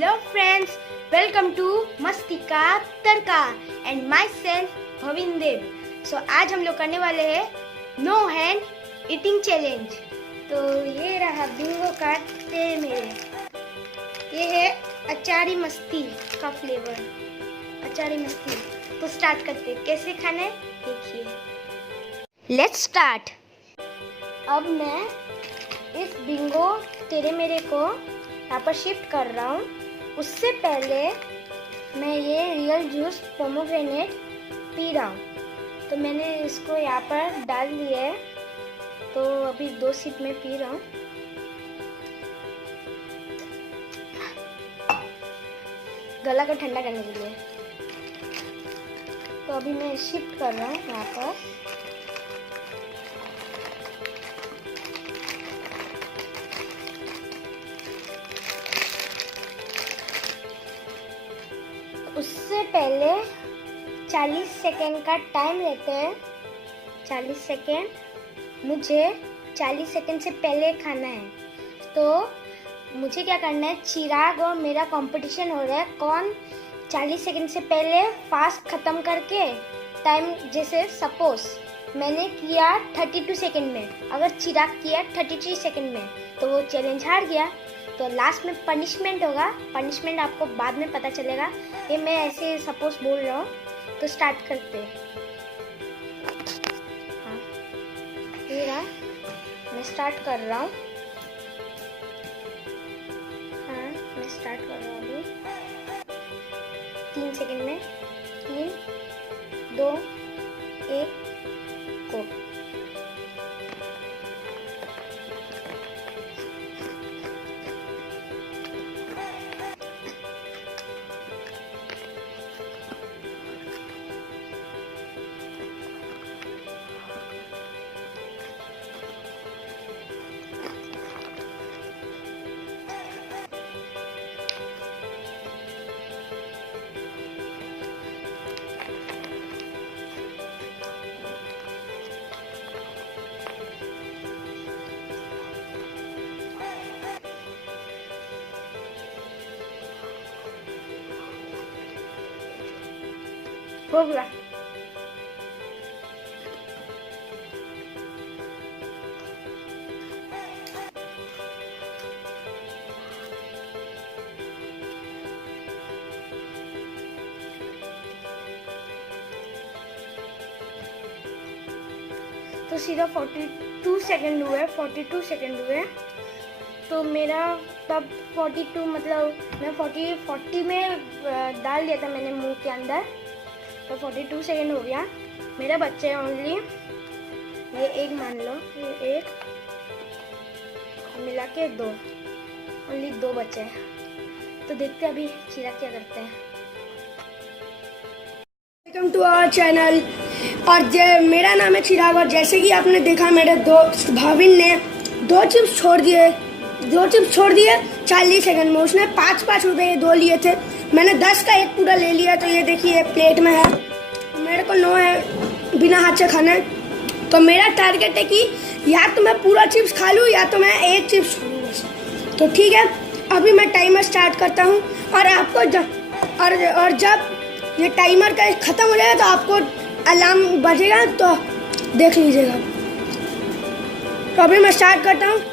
Hello friends, welcome to मस्ती का तड़का and my self भविंदेव। सो आज हम लोग करने वाले हैं नो हैंड ईटिंग चैलेंज। तो ये रहा बिंगो का तेरे मेरे, ये है अचारी मस्ती का फ्लेवर, अचारी मस्ती। तो स्टार्ट करते हैं, कैसे खाना है देखिए। Let's start. अब मैं इस बिंगो तेरे मेरे को यहाँ पर शिफ्ट कर रहा हूँ। उससे पहले मैं ये रियल जूस पोमोग्रेनेट पी रहा हूँ। तो मैंने इसको यहाँ पर डाल दिया है, तो अभी 2 सिप में पी रहा हूँ। गला को ठंडा करने के लिए। तो अभी मैं शिफ्ट कर रहा हूँ यहाँ पर। उससे पहले 40 सेकेंड का टाइम लेते हैं। 40 सेकेंड, मुझे 40 सेकेंड से पहले खाना है। तो मुझे क्या करना है, चिराग और मेरा कंपटीशन हो रहा है कौन 40 सेकेंड से पहले फास्ट ख़त्म करके टाइम, जैसे सपोज मैंने किया 32 सेकेंड में, अगर चिराग किया 33 सेकेंड में, तो वो चैलेंज हार गया। तो लास्ट में पनिशमेंट होगा, पनिशमेंट आपको बाद में पता चलेगा। ये मैं ऐसे सपोज बोल रहा हूँ। तो स्टार्ट करते हैं। हाँ, ये रहा, मैं स्टार्ट कर रहा हूँ। हाँ, मैं स्टार्ट कर रहा हूँ अभी 3 सेकेंड में। 3, 2, 1 को। हो गया। तो सिर्फ 42 सेकेंड हुए, 42 सेकेंड हुए। तो मेरा तब 42, मतलब मैं 40 में डाल दिया था मैंने मुंह के अंदर। तो 42 सेकेंड हो गया। मेरा बच्चे है ओनली, ये एक मान लो, ये एक मिला के 2, ओनली 2 बच्चे हैं। तो देखते हैं अभी चिराग क्या करते हैं। Welcome to our channel. और मेरा नाम है चिराग। और जैसे कि आपने देखा, मेरे दोस्त भाविन ने 2 चिप्स छोड़ दिए 40 सेकंड में। उसने 5-5 रुपए 2 लिए थे, मैंने 10 का 1 पूरा ले लिया। तो ये देखिए प्लेट में है। मेरे को 9 है बिना हाथ से खाना है। तो मेरा टारगेट है कि या तो मैं पूरा चिप्स खा लूँ या तो मैं 1 चिप्स छोड़ूँ बस। तो ठीक है, अभी मैं टाइमर स्टार्ट करता हूँ। और आपको और जब ये टाइमर का ख़त्म हो जाएगा तो आपको अलार्म बजेगा, तो देख लीजिएगा। तो अभी मैं स्टार्ट करता हूँ।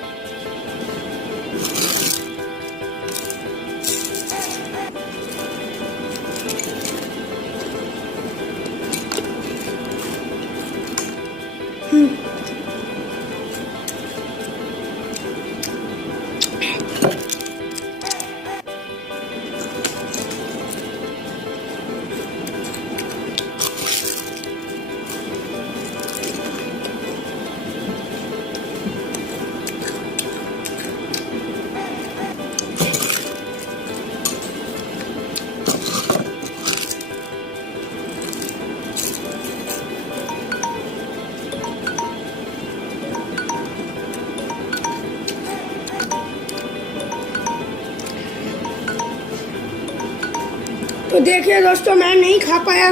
तो देखिए दोस्तों, मैं नहीं खा पाया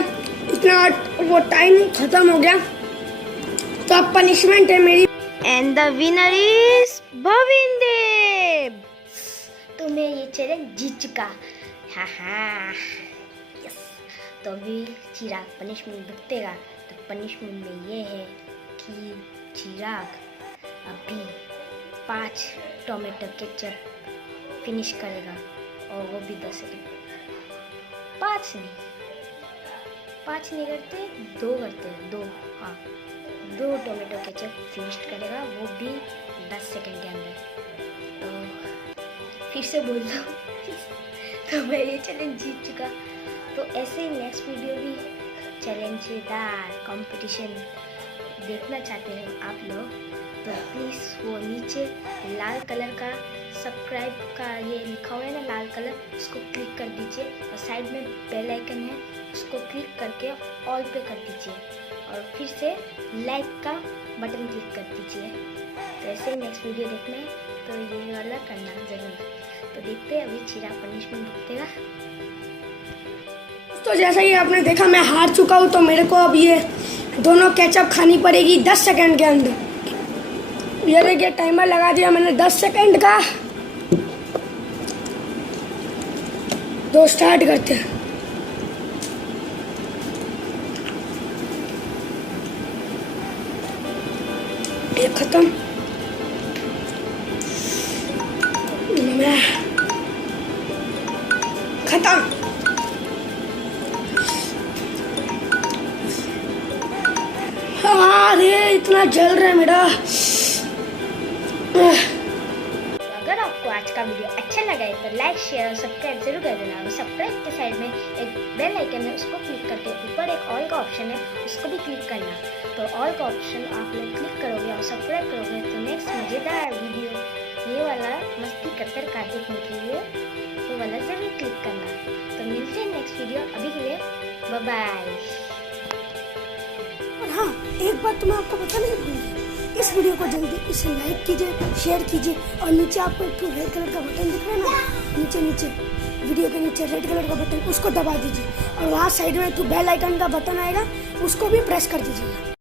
इतना, वो टाइम खत्म हो गया। तो अब पनिशमेंट है मेरी। And the winner is Bhavindev. तो मैं ये चैलेंज जीत चुका। हाँ, यस। तो अभी चिराग पनिशमेंट भुगतेगा। तो पनिशमेंट में ये है कि चिराग अभी 5 टोमेटो केचप फिनिश करेगा, और वो भी 10 सेकेंड। 5 नहीं करते, 2 करते हैं, 2। हाँ, 2 टोमेटो केचप फिनिश करेगा, वो भी 10 सेकेंड के अंदर। तो फिर से बोल दो तो मैं ये चैलेंज जीत चुका। तो ऐसे ही नेक्स्ट वीडियो भी चैलेंजेदार कंपटीशन देखना चाहते हो आप लोग, तो प्लीज़ वो नीचे लाल कलर का सब्सक्राइब का ये लिखा हुआ है ना, लाल कलर, उसको क्लिक कर दीजिए। और साइड में बेल आइकन है, उसको क्लिक करके ऑल पे कर दीजिए, और फिर से लाइक का बटन क्लिक कर दीजिए। तो ऐसे ही नेक्स्ट वीडियो देखना है तो ये वाला करना ज़रूर। तो देखते हैं अभी चिराग पनिशमेंट भुगतेगा। तो जैसा कि आपने देखा मैं हार चुका हूँ, तो मेरे को अब ये दोनों केचप खानी पड़ेगी 10 सेकंड के अंदर। ये देखिए टाइमर लगा दिया मैंने 10 सेकंड का। तो स्टार्ट करते हैं। ये खत्म। मैं खत्म। अरे इतना जल रहा है मेरा। अगर आपको आज का वीडियो अच्छा लगा है तो लाइक शेयर और सब्सक्राइब जरूर कर देना। और सब्सक्राइब के साइड में एक बेल आइकन है, उसको क्लिक करके ऊपर एक ऑल का ऑप्शन है, उसको भी क्लिक करना। तो ऑल का ऑप्शन आप लोग क्लिक करोगे और सब्सक्राइब करोगे तो नेक्स्ट मज़ेदार वीडियो ये वाला मस्ती कतर का देखने के लिए वो वाला जरूर क्लिक करना। तो मिलते हैं नेक्स्ट वीडियो, अभी के लिए बाय बाय। और हाँ, एक बात तो मैं आपको बताना ही भूल, इस वीडियो को जल्दी इसे लाइक कीजिए, शेयर कीजिए, और नीचे आपको एक रेड कलर का बटन दिख रहा है ना, नीचे वीडियो के नीचे रेड कलर का बटन, उसको दबा दीजिए। और वहाँ साइड में एक बेल आइकन का बटन आएगा, उसको भी प्रेस कर दीजिएगा।